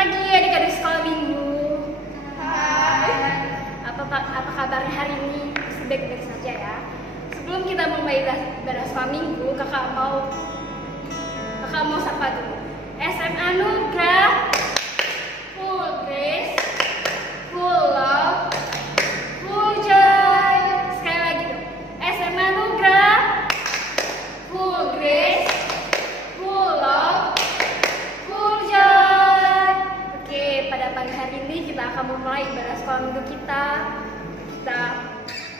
pagi adik-adik sekolah minggu. Hai. Apa kabarnya hari ini? Baik-baik saja ya. Sebelum kita mulai ibadah sekolah minggu, kakak mau sapa dulu. SMA Nugrah, full grace, full love, full joy. Sekali lagi dong. SMA Nugrah, full grace, full love, full joy. Oke, pada pagi hari ini kita akan memulai ibadah sekolah minggu kita. Kita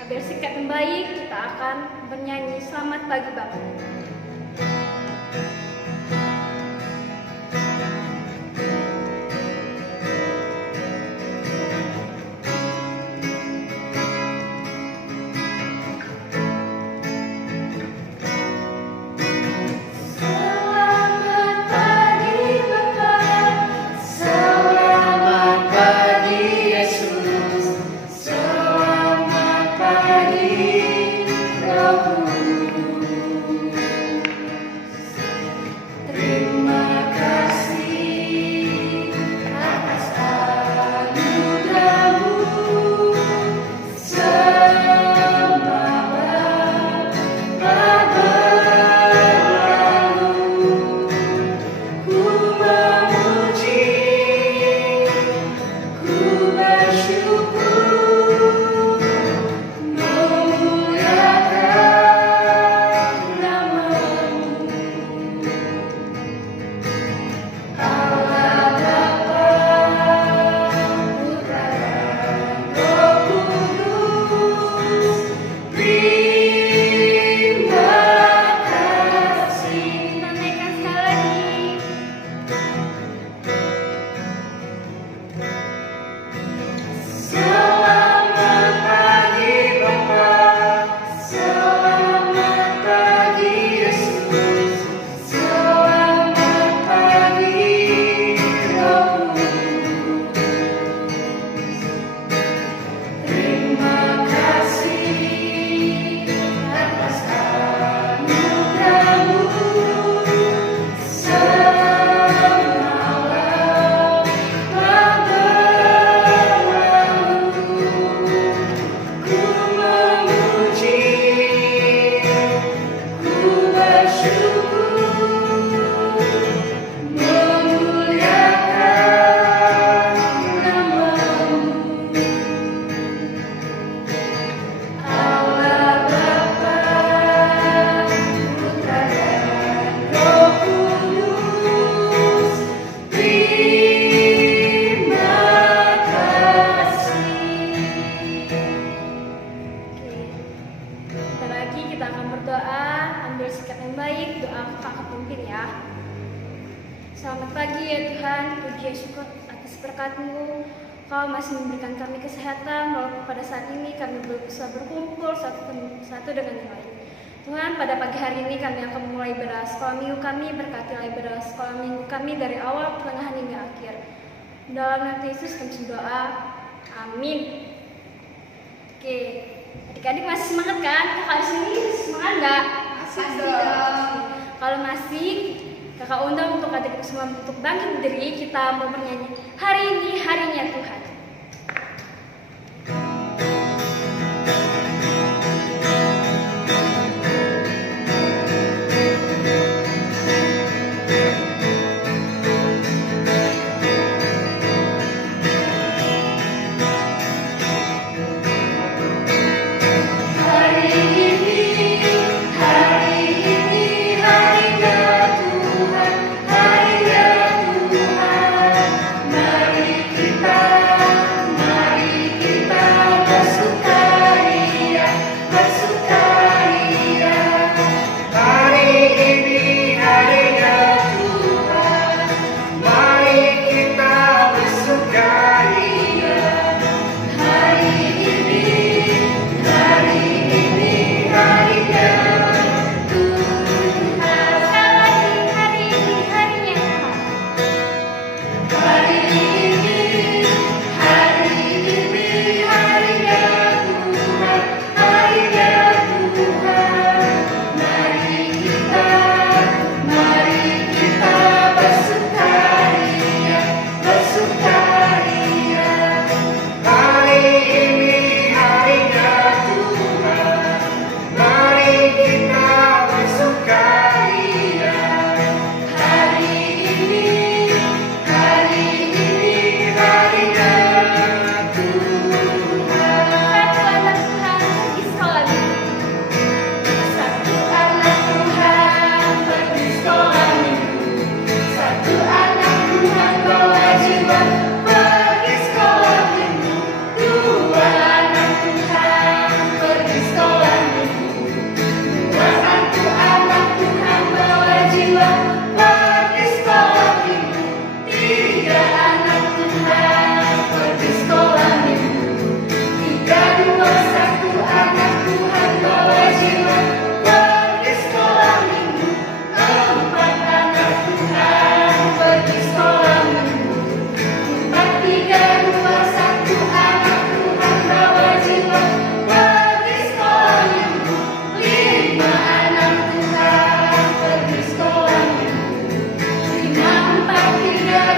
ambil sikap yang baik, kita akan bernyanyi Selamat Pagi Bapak. Selamat pagi ya Tuhan, puji ya syukur atas berkat-Mu. Kau masih memberikan kami kesehatan, walaupun pada saat ini kami belum bisa berkumpul satu dengan yang lain. Tuhan, pada pagi hari ini kami akan memulai ibadah sekolah minggu kami, berkatilah ibadah sekolah minggu kami dari awal, pertengahan hingga akhir. Dalam nama Yesus kami berdoa, amin. Oke, adik-adik masih semangat kan? Kakak di sini semangat nggak? Masih dong. Kalau masih, kakak undang untuk adik-adik semua untuk bangkit berdiri. Kita mau bernyanyi Hari Ini Harinya Tuhan. Kita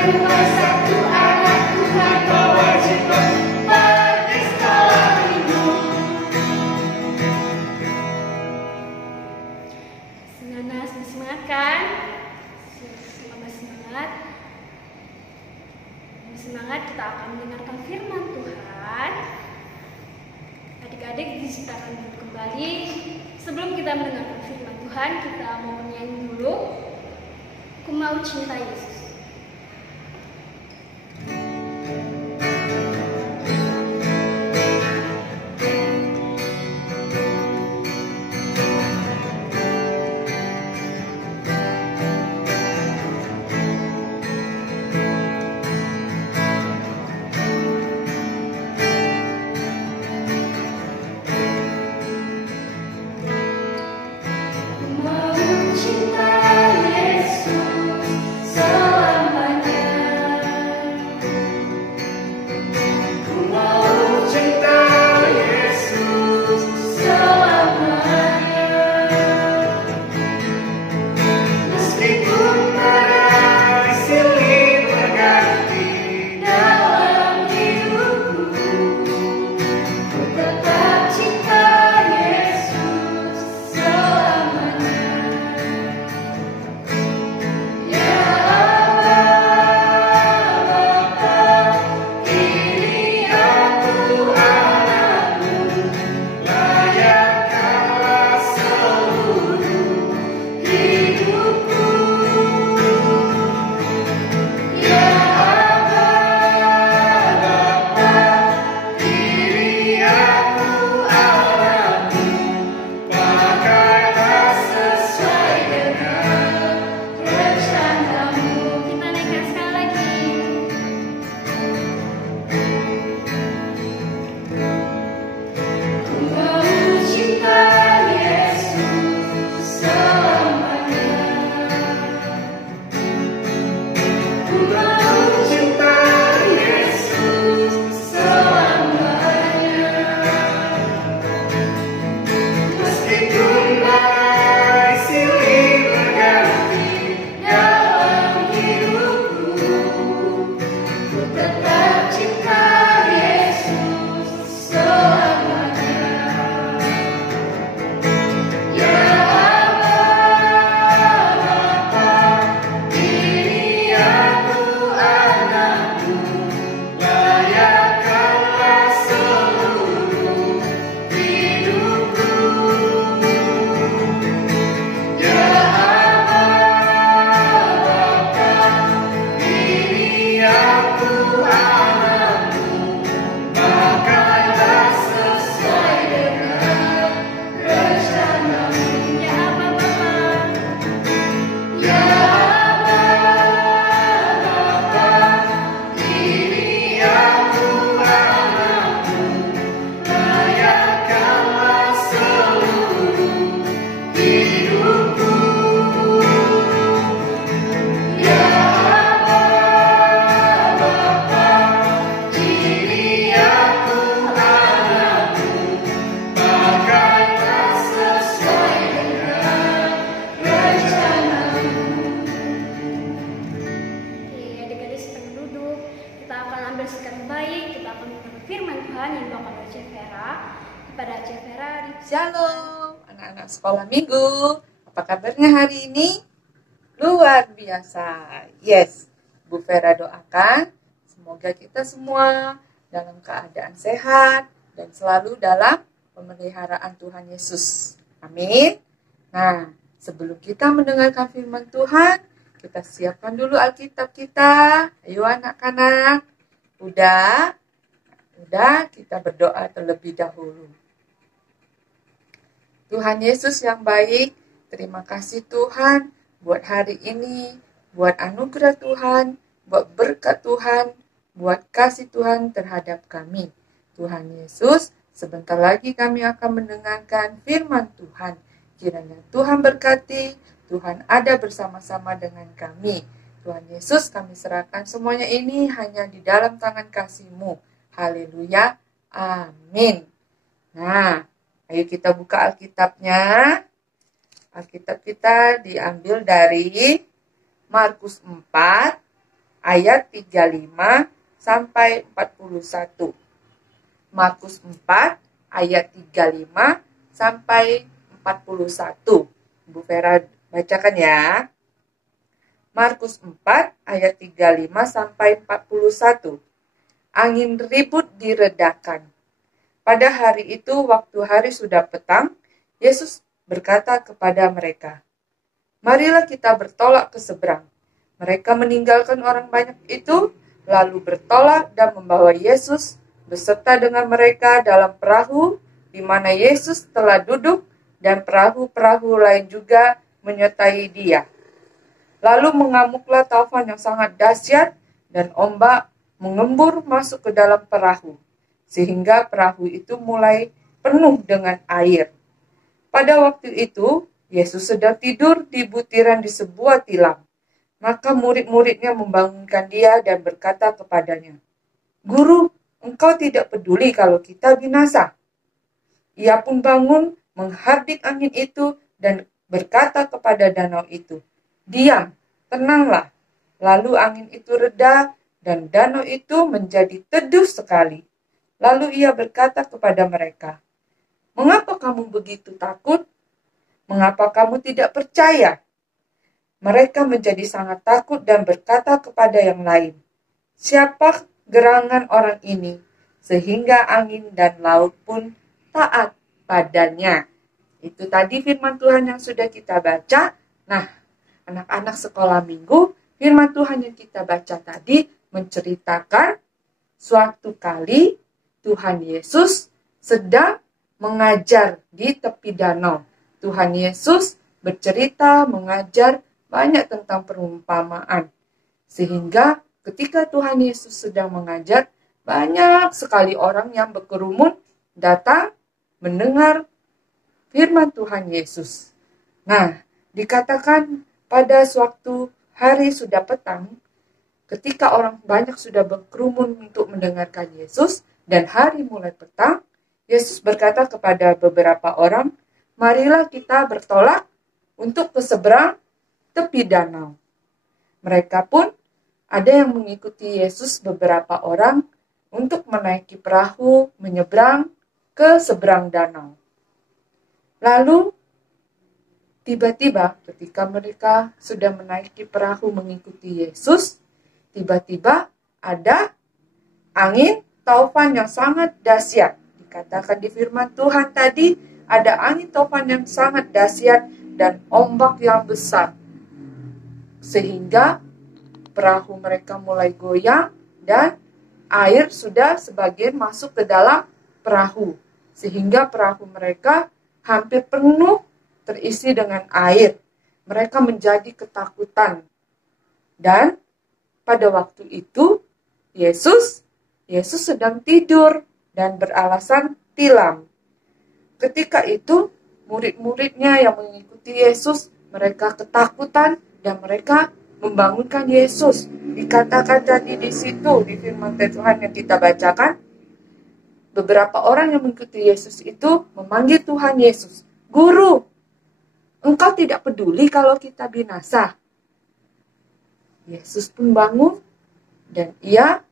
cuma satu anak Tuhan kewajiban pergi sekolah minggu. Semangat, semangat kan? Semangat. Semangat kita akan mendengarkan firman Tuhan. Adik-adik disiapkan dulu kembali. Sebelum kita mendengarkan firman Tuhan, kita mau menyanyi dulu. Aku mau cinta Yesus. Shalom, anak-anak sekolah minggu. Apa kabarnya hari ini? Luar biasa. Yes, Bu Vera doakan semoga kita semua dalam keadaan sehat dan selalu dalam pemeliharaan Tuhan Yesus. Amin. Nah, sebelum kita mendengarkan firman Tuhan, kita siapkan dulu Alkitab kita. Ayo anak-anak. Udah, kita berdoa terlebih dahulu. Tuhan Yesus yang baik, terima kasih Tuhan buat hari ini, buat anugerah Tuhan, buat berkat Tuhan, buat kasih Tuhan terhadap kami. Tuhan Yesus, sebentar lagi kami akan mendengarkan firman Tuhan. Kiranya Tuhan berkati, Tuhan ada bersama-sama dengan kami. Tuhan Yesus, kami serahkan semuanya ini hanya di dalam tangan kasih-Mu. Haleluya, amin. Nah, ayo kita buka Alkitabnya. Alkitab kita diambil dari Markus 4 ayat 35 sampai 41. Markus 4 ayat 35 sampai 41. Bu Vera bacakan ya. Markus 4 ayat 35 sampai 41. Angin ribut diredakan. Pada hari itu, waktu hari sudah petang, Yesus berkata kepada mereka, "Marilah kita bertolak ke seberang." Mereka meninggalkan orang banyak itu, lalu bertolak dan membawa Yesus beserta dengan mereka dalam perahu di mana Yesus telah duduk, dan perahu-perahu lain juga menyertai dia. Lalu mengamuklah taufan yang sangat dahsyat, dan ombak mengembur masuk ke dalam perahu, sehingga perahu itu mulai penuh dengan air. Pada waktu itu, Yesus sedang tidur di butiran di sebuah tilam. Maka murid-muridnya membangunkan dia dan berkata kepadanya, "Guru, engkau tidak peduli kalau kita binasa." Ia pun bangun, menghardik angin itu, dan berkata kepada danau itu, "Diam, tenanglah." Lalu angin itu reda, dan danau itu menjadi teduh sekali. Lalu ia berkata kepada mereka, "Mengapa kamu begitu takut? Mengapa kamu tidak percaya?" Mereka menjadi sangat takut dan berkata kepada yang lain, "Siapa gerangan orang ini, sehingga angin dan laut pun taat padanya?" Itu tadi firman Tuhan yang sudah kita baca. Nah, anak-anak sekolah minggu, firman Tuhan yang kita baca tadi menceritakan suatu kali Tuhan Yesus sedang mengajar di tepi danau. Tuhan Yesus bercerita, mengajar banyak tentang perumpamaan. Sehingga ketika Tuhan Yesus sedang mengajar, banyak sekali orang yang berkerumun datang mendengar firman Tuhan Yesus. Nah, dikatakan pada suatu hari sudah petang, ketika orang banyak sudah berkerumun untuk mendengarkan Yesus, dan hari mulai petang, Yesus berkata kepada beberapa orang, "Marilah kita bertolak untuk ke seberang tepi danau." Mereka pun ada yang mengikuti Yesus, beberapa orang, untuk menaiki perahu menyeberang ke seberang danau. Lalu tiba-tiba ketika mereka sudah menaiki perahu mengikuti Yesus, tiba-tiba ada angin taufan yang sangat dahsyat. Dikatakan di firman Tuhan tadi, ada angin taufan yang sangat dahsyat dan ombak yang besar. Sehingga perahu mereka mulai goyang dan air sudah sebagian masuk ke dalam perahu. Sehingga perahu mereka hampir penuh terisi dengan air. Mereka menjadi ketakutan. Dan pada waktu itu Yesus sedang tidur dan beralasan tilam. Ketika itu murid-muridnya yang mengikuti Yesus, mereka ketakutan dan mereka membangunkan Yesus. Dikatakan tadi di situ di firman Tuhan yang kita bacakan, beberapa orang yang mengikuti Yesus itu memanggil Tuhan Yesus, "Guru, engkau tidak peduli kalau kita binasa?" Yesus pun bangun dan ia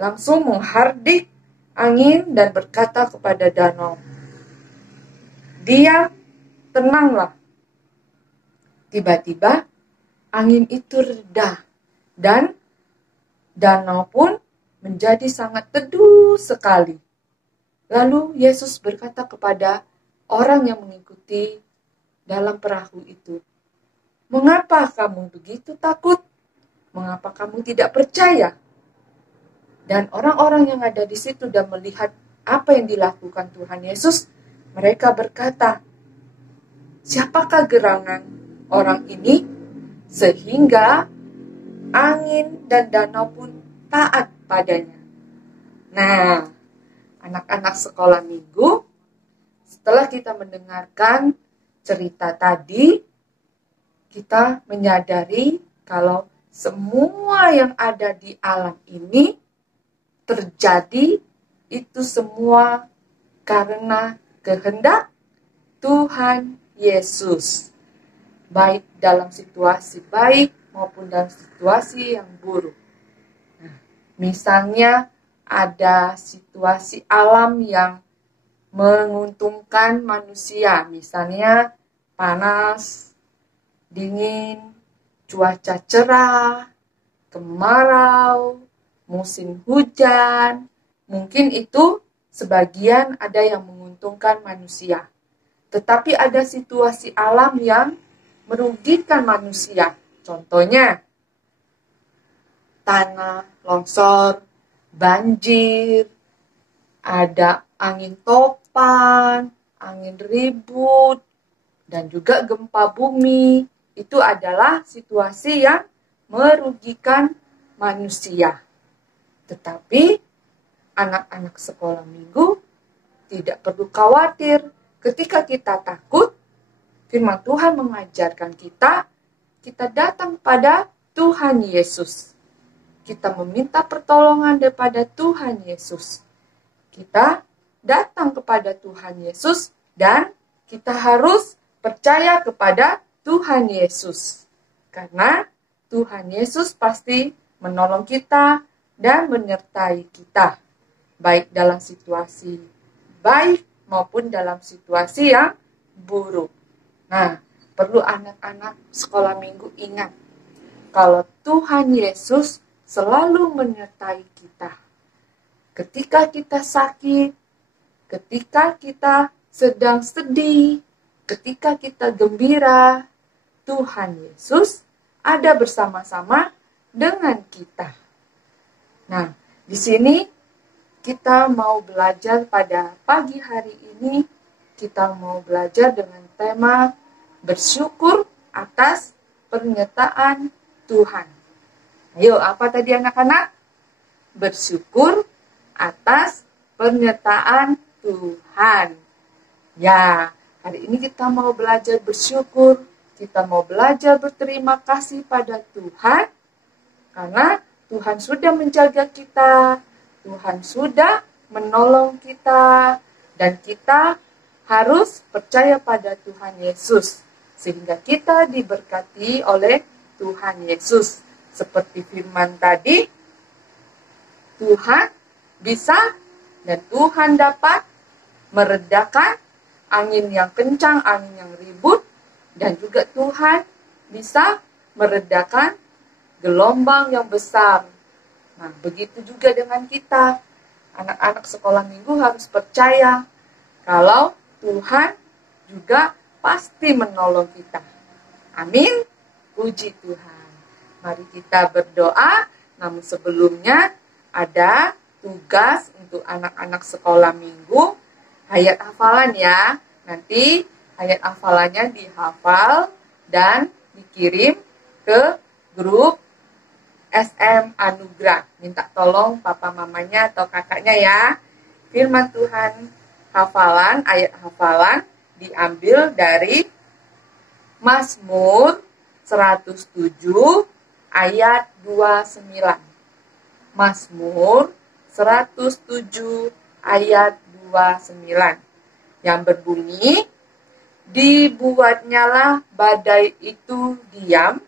langsung menghardik angin dan berkata kepada danau, "Diam, tenanglah." Tiba-tiba angin itu reda dan danau pun menjadi sangat teduh sekali. Lalu Yesus berkata kepada orang yang mengikuti dalam perahu itu, "Mengapa kamu begitu takut? Mengapa kamu tidak percaya?" Dan orang-orang yang ada di situ dan melihat apa yang dilakukan Tuhan Yesus, mereka berkata, "Siapakah gerangan orang ini sehingga angin dan danau pun taat padanya?" Nah, anak-anak sekolah minggu, setelah kita mendengarkan cerita tadi, kita menyadari kalau semua yang ada di alam ini terjadi itu semua karena kehendak Tuhan Yesus. Baik dalam situasi baik maupun dalam situasi yang buruk. Misalnya ada situasi alam yang menguntungkan manusia, misalnya panas, dingin, cuaca cerah, kemarau, musim hujan. Mungkin itu sebagian ada yang menguntungkan manusia. Tetapi ada situasi alam yang merugikan manusia. Contohnya, tanah longsor, banjir, ada angin topan, angin ribut, dan juga gempa bumi. Itu adalah situasi yang merugikan manusia. Tetapi anak-anak sekolah minggu tidak perlu khawatir. Ketika kita takut, firman Tuhan mengajarkan kita datang pada Tuhan Yesus. Kita meminta pertolongan daripada Tuhan Yesus. Kita datang kepada Tuhan Yesus dan kita harus percaya kepada Tuhan Yesus. Karena Tuhan Yesus pasti menolong kita dan menyertai kita. Baik dalam situasi baik maupun dalam situasi yang buruk. Nah, perlu anak-anak sekolah minggu ingat, kalau Tuhan Yesus selalu menyertai kita. Ketika kita sakit, ketika kita sedang sedih, ketika kita gembira, Tuhan Yesus ada bersama-sama dengan kita. Nah, di sini kita mau belajar pada pagi hari ini, kita mau belajar dengan tema bersyukur atas pernyataan Tuhan. Ayo, apa tadi anak-anak? Bersyukur atas pernyataan Tuhan. Ya, hari ini kita mau belajar bersyukur, kita mau belajar berterima kasih pada Tuhan, karena Tuhan sudah menjaga kita, Tuhan sudah menolong kita, dan kita harus percaya pada Tuhan Yesus, sehingga kita diberkati oleh Tuhan Yesus. Seperti firman tadi, Tuhan bisa dan Tuhan dapat meredakan angin yang kencang, angin yang ribut, dan juga Tuhan bisa meredakan gelombang yang besar. Nah, begitu juga dengan kita. Anak-anak sekolah minggu harus percaya kalau Tuhan juga pasti menolong kita. Amin. Puji Tuhan. Mari kita berdoa. Namun sebelumnya ada tugas untuk anak-anak sekolah minggu. Ayat hafalan ya. Nanti ayat hafalannya dihafal dan dikirim ke grup SM Anugerah. Minta tolong papa mamanya atau kakaknya ya. Firman Tuhan hafalan, ayat hafalan diambil dari Mazmur 107 ayat 29. Mazmur 107 ayat 29. Yang berbunyi, dibuatnyalah badai itu diam,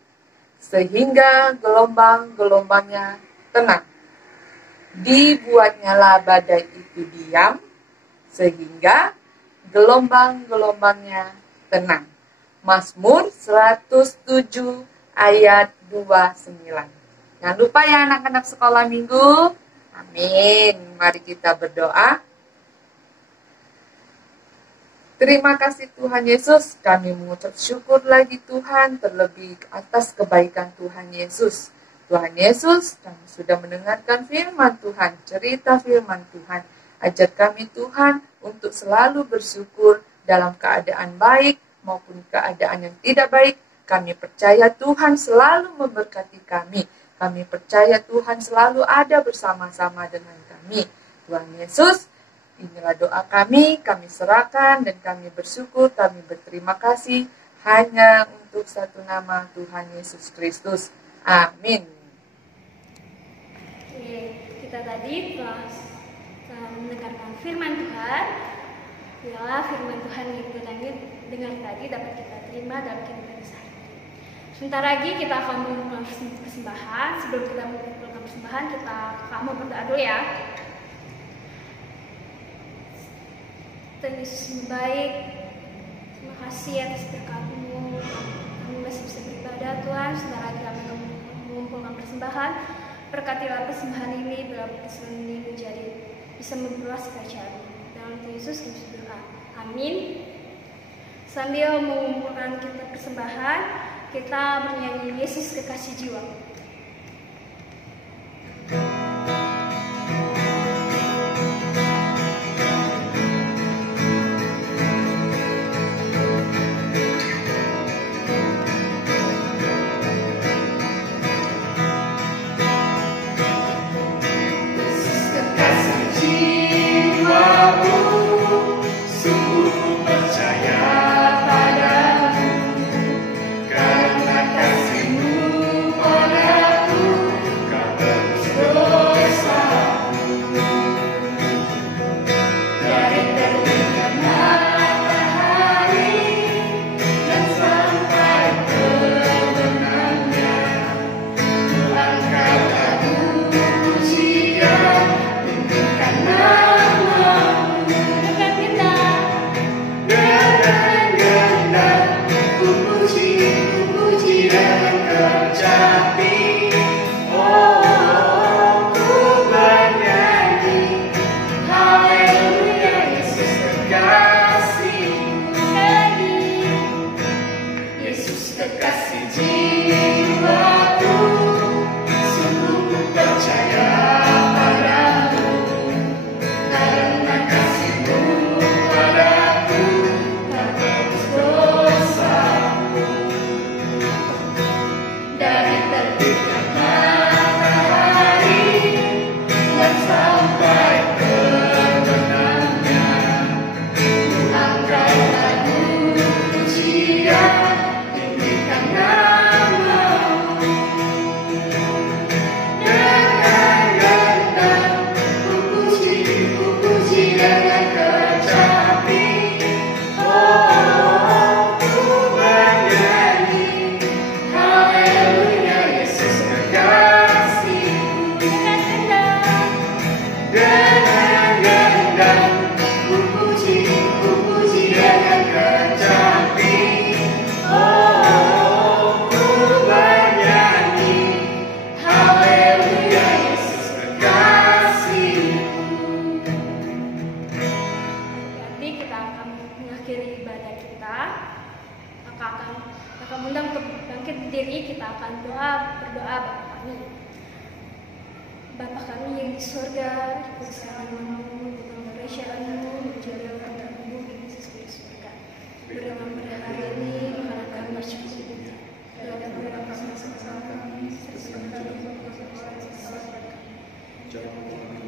sehingga gelombang-gelombangnya tenang. Dibuatnyalah badai itu diam, sehingga gelombang-gelombangnya tenang. Mazmur 107 ayat 29. Jangan lupa ya anak-anak sekolah minggu. Amin. Mari kita berdoa. Terima kasih Tuhan Yesus, kami mengucap syukur lagi Tuhan, terlebih atas kebaikan Tuhan Yesus. Tuhan Yesus, kami sudah mendengarkan firman Tuhan, cerita firman Tuhan. Ajar kami Tuhan untuk selalu bersyukur dalam keadaan baik maupun keadaan yang tidak baik. Kami percaya Tuhan selalu memberkati kami. Kami percaya Tuhan selalu ada bersama-sama dengan kami. Tuhan Yesus, inilah doa kami serahkan dan kami bersyukur, kami berterima kasih hanya untuk satu nama Tuhan Yesus Kristus. Amin. Oke, kita tadi telah mendengarkan firman Tuhan. Biarlah firman Tuhan yang kita dengar tadi dapat kita terima dalam kehidupan sehari-hari. Sebentar lagi kita akan mengumpulkan persembahan. Sebelum kita mengumpulkan persembahan, kakak mau berdoa dulu ya. Tuhan Yesus yang baik, terima kasih atas berkat-Mu. Kami masih bisa beribadah Tuhan. Sebentar lagi kami mengumpulkan persembahan. Berkatilah persembahan ini, bila persembahan ini menjadi bisa memperluas kerajaan-Mu. Dalam Tuhan Yesus kami berdoa. Amin. Sambil mengumpulkan kita persembahan, kita bernyanyi Yesus Kekasih Jiwa. Berdoa Bapa kami. Bapa kami yang di surga, dikuduskanlah namamu, datanglah kerajaanmu, menjadilah kehendakmu di di surga. Berilah pada hari ini makanan kami bersyukur, dan kami bersama kami, serta kami jangan cobaan,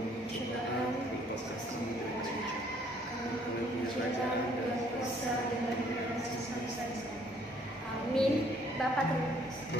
amin. Bapa terima kasih.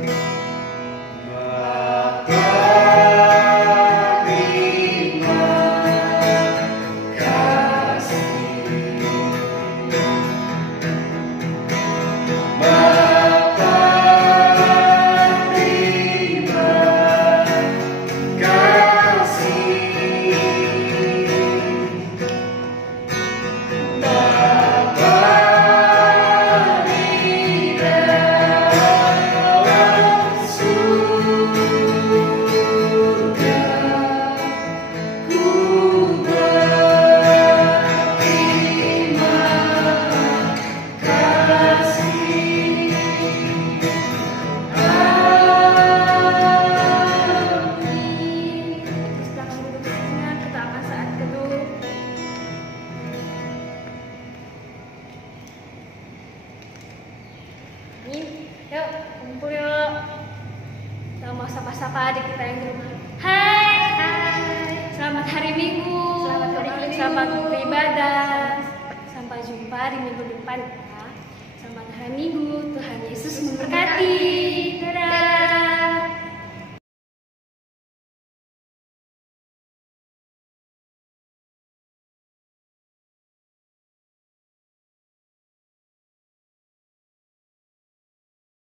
Yuk, kumpul yuk. Kita mau sapa-sapa adik kita yang di rumah. Hai. Selamat hari Minggu. Selamat beribadah. Sampai jumpa di minggu depan ya. Selamat hari Minggu. Tuhan Yesus memberkati.